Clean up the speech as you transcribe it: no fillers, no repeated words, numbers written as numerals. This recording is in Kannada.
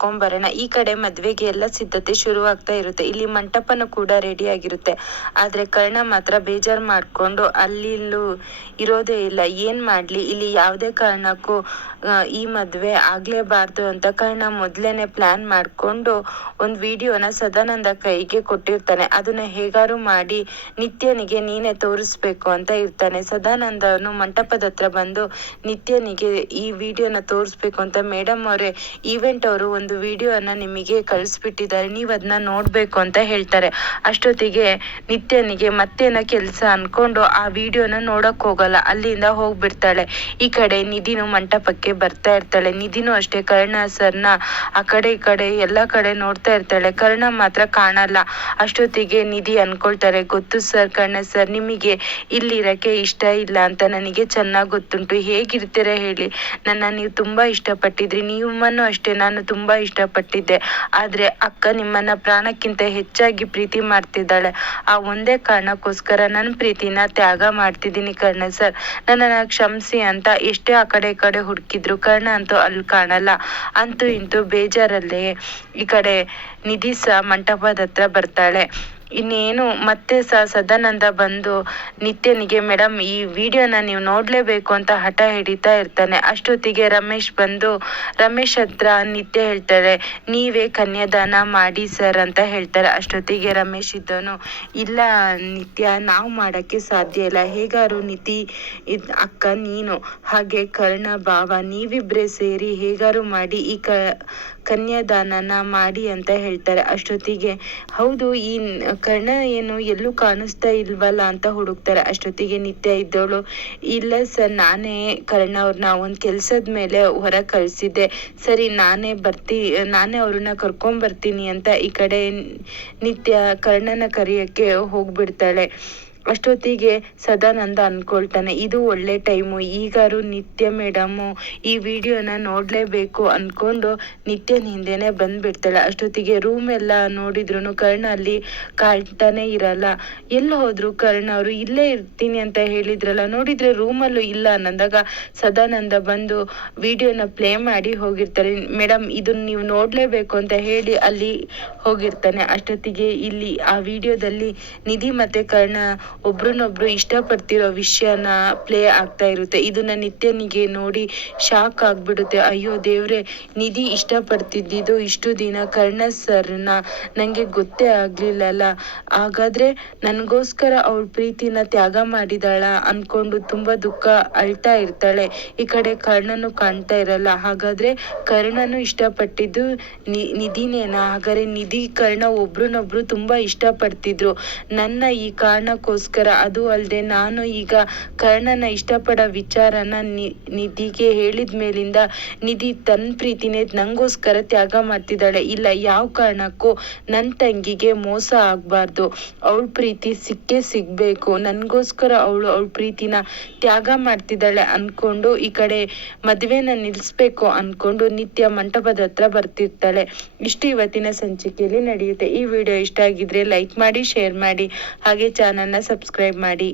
ಬರೋಣ. ಈ ಕಡೆ ಮದ್ವೆಗೆ ಎಲ್ಲ ಸಿದ್ಧತೆ ಶುರುವಾಗ್ತಾ ಇರುತ್ತೆ. ಇಲ್ಲಿ ಮಂಟಪನೂ ಕೂಡ ರೆಡಿ ಆಗಿರುತ್ತೆ. ಆದ್ರೆ ಕರ್ಣ ಮಾತ್ರ ಬೇಜಾರು ಮಾಡ್ಕೊಂಡು ಅಲ್ಲಿಲ್ಲೂ ಇರೋದೇ ಇಲ್ಲ. ಏನ್ ಮಾಡ್ಲಿ, ಇಲ್ಲಿ ಯಾವುದೇ ಕಾರಣಕ್ಕೂ ಈ ಮದ್ವೆ ಆಗ್ಲೇಬಾರ್ದು ಅಂತ ಕರ್ಣ ಮೊದ್ಲೇನೆ ಪ್ಲಾನ್ ಮಾಡ್ಕೊಂಡು ಒಂದು ವಿಡಿಯೋನ ಸದಾನಂದ ಕೈಗೆ ಕೊಟ್ಟಿರ್ತಾನೆ. ಅದನ್ನ ಹೇಗಾರು ಮಾಡಿ ನಿತ್ಯನಿಗೆ ನೀನೇ ತೋರಿಸ್ಬೇಕು ಅಂತ ಇರ್ತಾನೆ. ಸದಾನಂದನು ಮಂಟಪದ ಹತ್ರ ಬಂದು ನಿತ್ಯನಿಗೆ ಈ ವಿಡಿಯೋನ ತೋರಿಸ್ಬೇಕು ಅಂತ, ಮೇಡಮ್ ಅವರೇ, ಈವೆಂಟ್ ಅವರು ಒಂದು ವಿಡಿಯೋನ ನಿಮಗೆ ಕಳಿಸ್ಬಿಟ್ಟಿದ್ದಾರೆ, ನೀವು ಅದನ್ನ ನೋಡ್ಬೇಕು ಅಂತ ಹೇಳ್ತಾರೆ. ಅಷ್ಟೊತ್ತಿಗೆ ನಿತ್ಯನಿಗೆ ಮತ್ತೇನೋ ಕೆಲಸ ಅನ್ಕೊಂಡು ಆ ವಿಡಿಯೋನ ನೋಡಕ್ ಹೋಗಲ್ಲ, ಅಲ್ಲಿಂದ ಹೋಗ್ಬಿಡ್ತಾಳೆ. ಈ ಕಡೆ ನಿಧಿನು ಮಂಟಪಕ್ಕೆ ಬರ್ತಾ ಇರ್ತಾಳೆ. ನಿಧಿನು ಅಷ್ಟೇ ಕರ್ಣ ಸರ್ನ ಆ ಕಡೆ ಈ ಕಡೆ ಎಲ್ಲ ಕಡೆ ನೋಡ್ತಾ ಇರ್ತಾಳೆ. ಕರ್ಣ ಮಾತ್ರ ಕಾಣಲ್ಲ. ಅಷ್ಟೊತ್ತಿಗೆ ನಿಧಿ ಅನ್ಕೊಳ್ತಾರೆ, ಗೊತ್ತು ಸರ್, ಕರ್ಣ ಸರ್ ನಿಮಗೆ ಇಲ್ಲಿರಕ್ಕೆ ಇಷ್ಟ ಇಲ್ಲ ಅಂತ ನನಗೆ ಚೆನ್ನಾಗಿ ಗೊತ್ತುಂಟು. ಹೇಗಿರ್ತೀರ ಹೇಳಿ, ನನ್ನ ನೀವು ತುಂಬಾ ಇಷ್ಟಪಟ್ಟಿದ್ರಿ, ನಿಮ್ಮನ್ನು ಅಷ್ಟೇ ನಾನು ತುಂಬಾ ಇಷ್ಟಪಟ್ಟಿದ್ದೆ. ಆದ್ರೆ ಅಕ್ಕ ನಿಮ್ಮನ್ನ ಪ್ರಾಣಕ್ಕಿಂತ ಹೆಚ್ಚಾಗಿ ಪ್ರೀತಿ ಮಾಡ್ತಿದ್ದಾಳೆ. ಆ ಒಂದೇ ಕಾರಣಕ್ಕೋಸ್ಕರ ನನ್ನ ಪ್ರೀತಿನ ತ್ಯಾಗ ಮಾಡ್ತಿದ್ದೀನಿ ಕರ್ಣ ಸರ್, ನನ್ನನ್ನ ಕ್ಷಮಿಸಿ ಅಂತ ಎಷ್ಟೇ ಆ ಕಡೆ ಈ ಕಡೆ ಹುಡುಕಿದ್ರು ಕರ್ಣ ಅಂತೂ ಅಲ್ಲಿ ಕಾಣಲ್ಲ. ಅಂತೂ ಇಂತೂ ಬೇಜಾರಲ್ಲೇ ಈ ಕಡೆ ನಿಧಿ ಸಹ ಮಂಟಪದ ಹತ್ರ ಬರ್ತಾಳೆ. ಇನ್ನೇನು ಮತ್ತೆ ಸದಾನಂದ ಬಂದು ನಿತ್ಯನಿಗೆ, ಮೇಡಮ್ ಈ ವಿಡಿಯೋನ ನೀವು ನೋಡ್ಲೇಬೇಕು ಅಂತ ಹಠ ಹಿಡಿತಾ ಇರ್ತಾನೆ. ಅಷ್ಟೊತ್ತಿಗೆ ರಮೇಶ್ ಬಂದು ರಮೇಶ್ ಹತ್ರ ನಿತ್ಯ ಹೇಳ್ತಾಳೆ, ನೀವೇ ಕನ್ಯಾದಾನ ಮಾಡಿ ಸರ್ ಅಂತ ಹೇಳ್ತಾರೆ. ಅಷ್ಟೊತ್ತಿಗೆ ರಮೇಶ್ ಇದ್ದನು, ಇಲ್ಲ ನಿತ್ಯ, ನಾವು ಮಾಡಕ್ಕೆ ಸಾಧ್ಯ ಇಲ್ಲ, ಹೇಗಾರು ನಿಧಿ ಅಕ್ಕ ನೀನು ಹಾಗೆ ಕರ್ಣ ಭಾವ ನೀವಿಬ್ರೇ ಸೇರಿ ಹೇಗಾರು ಮಾಡಿ ಈ ಕನ್ಯಾದಾನನ ಮಾಡಿ ಅಂತ ಹೇಳ್ತಾರೆ. ಅಷ್ಟೊತ್ತಿಗೆ ಹೌದು, ಈ ಕರ್ಣ ಏನು ಎಲ್ಲೂ ಕಾಣಿಸ್ತಾ ಇಲ್ವಲ್ಲ ಅಂತ ಹುಡುಕ್ತಾರೆ. ಅಷ್ಟೊತ್ತಿಗೆ ನಿತ್ಯ ಇದ್ದವಳು, ಇಲ್ಲ ಸರ್, ನಾನೇ ಕರ್ಣ ಅವ್ರನ್ನ ಒಂದು ಕೆಲ್ಸದ ಮೇಲೆ ಹೊರ ಕಳ್ಸಿದ್ದೆ, ಸರಿ ನಾನೇ ಅವ್ರನ್ನ ಕರ್ಕೊಂಡ್ ಬರ್ತೀನಿ ಅಂತ ಈ ಕಡೆ ನಿತ್ಯ ಕರ್ಣನ ಕರೆಯಕ್ಕೆ ಹೋಗ್ಬಿಡ್ತಾಳೆ. ಅಷ್ಟೊತ್ತಿಗೆ ಸದಾನಂದ ಅನ್ಕೊಳ್ತಾನೆ, ಇದು ಒಳ್ಳೆ ಟೈಮು, ಈಗಾರು ನಿತ್ಯ ಮೇಡಮು ಈ ವಿಡಿಯೋನ ನೋಡ್ಲೇಬೇಕು ಅನ್ಕೊಂಡು ನಿತ್ಯನ ಹಿಂದೆನೆ ಬಂದ್ಬಿಡ್ತಾಳೆ. ಅಷ್ಟೊತ್ತಿಗೆ ರೂಮ್ ಎಲ್ಲ ನೋಡಿದ್ರು ಕರ್ಣ ಅಲ್ಲಿ ಕಾಣ್ತಾನೆ ಇರಲ್ಲ. ಎಲ್ಲ ಹೋದ್ರು ಕರ್ಣ ಅವರು, ಇಲ್ಲೇ ಇರ್ತೀನಿ ಅಂತ ಹೇಳಿದ್ರಲ್ಲ, ನೋಡಿದ್ರೆ ರೂಮಲ್ಲೂ ಇಲ್ಲ ಅನ್ನಂದಾಗ ಸದಾನಂದ ಬಂದು ವಿಡಿಯೋನ ಪ್ಲೇ ಮಾಡಿ ಹೋಗಿರ್ತಾರೆ. ಮೇಡಮ್ ಇದನ್ನ ನೀವು ನೋಡ್ಲೇಬೇಕು ಅಂತ ಹೇಳಿ ಅಲ್ಲಿ ಹೋಗಿರ್ತಾನೆ. ಅಷ್ಟೊತ್ತಿಗೆ ಇಲ್ಲಿ ಆ ವಿಡಿಯೋದಲ್ಲಿ ನಿಧಿ ಮತ್ತೆ ಕರ್ಣ ಒಬ್ರನ್ನೊಬ್ರು ಇಷ್ಟಪಡ್ತಿರೋ ವಿಷಯನ ಪ್ಲೇ ಆಗ್ತಾ ಇರುತ್ತೆ. ಇದನ್ನ ನಿತ್ಯನಿಗೆ ನೋಡಿ ಶಾಕ್ ಆಗ್ಬಿಡುತ್ತೆ. ಅಯ್ಯೋ ದೇವ್ರೆ, ನಿಧಿ ಇಷ್ಟಪಡ್ತಿದ್ದಿದ್ದು ಇಷ್ಟು ದಿನ ಕರ್ಣ ಸರ್ನ ನಂಗೆ ಗೊತ್ತೇ ಆಗ್ಲಿಲ್ಲಲ್ಲ, ಹಾಗಾದ್ರೆ ನನ್ಗೋಸ್ಕರ ಅವಳ ಪ್ರೀತಿನ ತ್ಯಾಗ ಮಾಡಿದಾಳ ಅನ್ಕೊಂಡು ತುಂಬಾ ದುಃಖ ಅಳ್ತಾ ಇರ್ತಾಳೆ. ಈ ಕಡೆ ಕರ್ಣನು ಕಾಣ್ತಾ ಇರಲ್ಲ. ಹಾಗಾದ್ರೆ ಕರ್ಣನು ಇಷ್ಟಪಟ್ಟಿದ್ದು ನಿಧಿನೇನಾ? ಹಾಗಾದ್ರೆ ನಿಧಿ ಕರ್ಣ ಒಬ್ರನ್ನೊಬ್ರು ತುಂಬಾ ಇಷ್ಟಪಡ್ತಿದ್ರು. ನನ್ನ ಈ ಕಾರಣಕ್ಕೋಸ್ಕರ, ಅದು ಅಲ್ಲದೆ ನಾನು ಈಗ ಕರ್ಣನ ಇಷ್ಟಪಡೋ ವಿಚಾರನ ನಿಧಿಗೆ ಹೇಳಿದ ಮೇಲಿಂದ ನಿಧಿ ತನ್ನ ಪ್ರೀತಿನೇ ನಂಗೋಸ್ಕರ ತ್ಯಾಗ ಮಾಡ್ತಿದ್ದಾಳೆ. ಇಲ್ಲ, ಯಾವ ಕಾರಣಕ್ಕೂ ನನ್ನ ತಂಗಿಗೆ ಮೋಸ ಆಗ್ಬಾರ್ದು, ಅವಳ ಪ್ರೀತಿ ಸಿಕ್ಕೇ ಸಿಗ್ಬೇಕು, ನನ್ಗೋಸ್ಕರ ಅವಳ ಪ್ರೀತಿನ ತ್ಯಾಗ ಮಾಡ್ತಿದ್ದಾಳೆ ಅನ್ಕೊಂಡು ಈ ಕಡೆ ಮದ್ವೆನ ನಿಲ್ಸ್ಬೇಕು ಅನ್ಕೊಂಡು ನಿತ್ಯ ಮಂಟಪದ ಹತ್ರ ಬರ್ತಿರ್ತಾಳೆ. ಇಷ್ಟು ಇವತ್ತಿನ ಸಂಚಿಕೆಯಲ್ಲಿ ನಡೆಯುತ್ತೆ. ಈ ವಿಡಿಯೋ ಇಷ್ಟ ಆಗಿದ್ರೆ ಲೈಕ್ ಮಾಡಿ, ಶೇರ್ ಮಾಡಿ, ಹಾಗೆ ಚಾನಲ್ನ ಸಬ್ಸ್ಕ್ರೈಬ್ ಮಾಡಿ.